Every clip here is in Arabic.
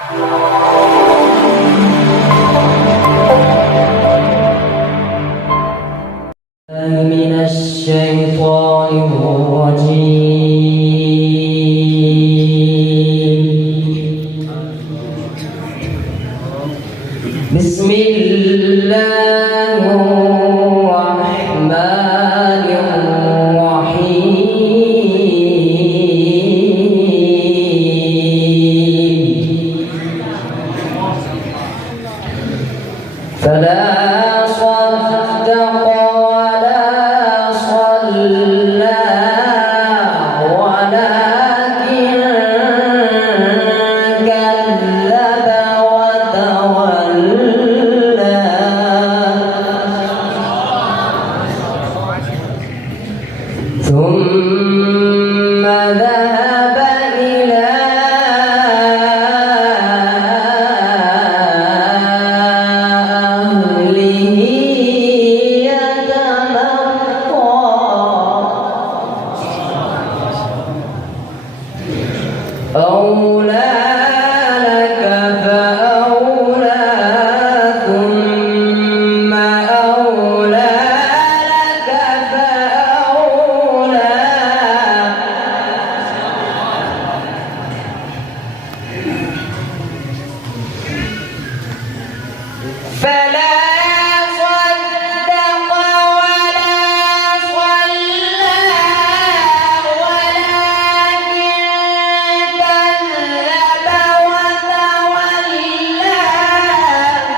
من الشيطان الرجيم. بسم الله الرحمن الرحيم. فلا صدق ولا صلى ولكن كذب وتولى ثم ذهب إلى أهله يتمطى. أولى لك فأولى ثم أولى لك فأولى. فلا صدق ولا صلى ولكن كذب وتولى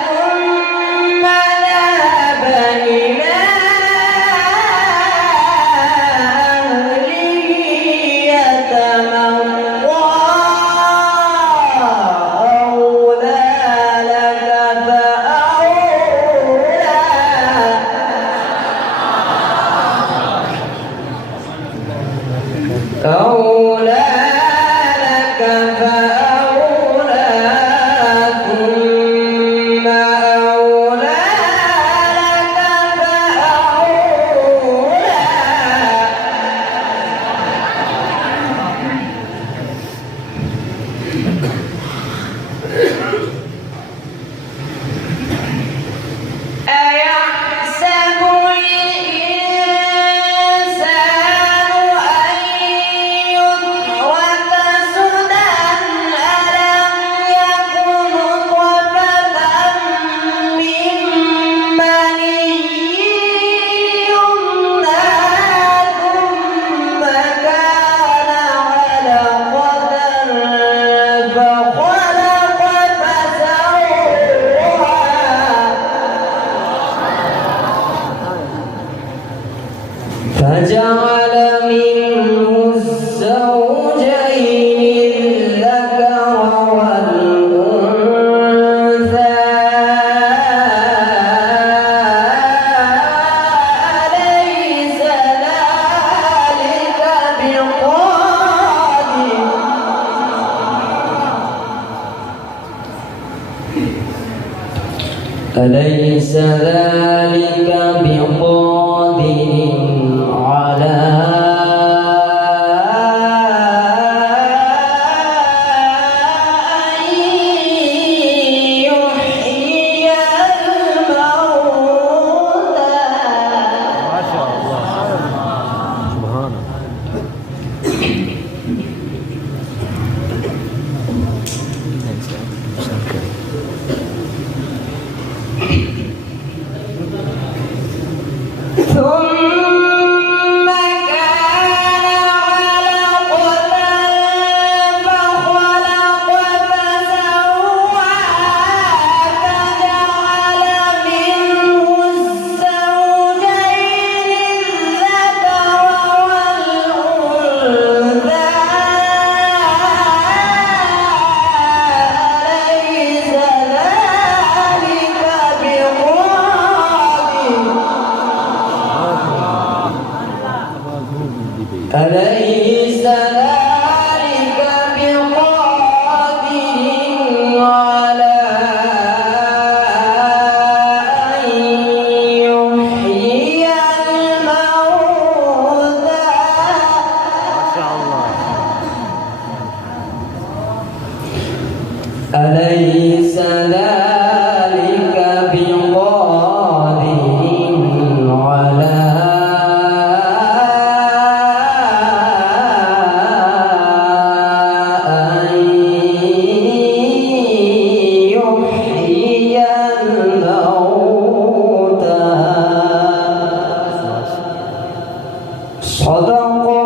ثم ذهب إلى أهله يتمطى. أولى لك فأولى. أولى لك فأولى ثم أولى لك فأولى. أيحسب الإنسان أن يترك سدى ألم يكن نطفة من مني يمنى ثم كان علقة فخلق فسوى فجعل منه الزوجين الذكر والأنثى. أليس ذلك بقادر أليس ذلك بقادر على أن يحيي الموتى. ما شاء الله سبحانه. أليس ذلك بقادر على أن يحيي الموتى صدق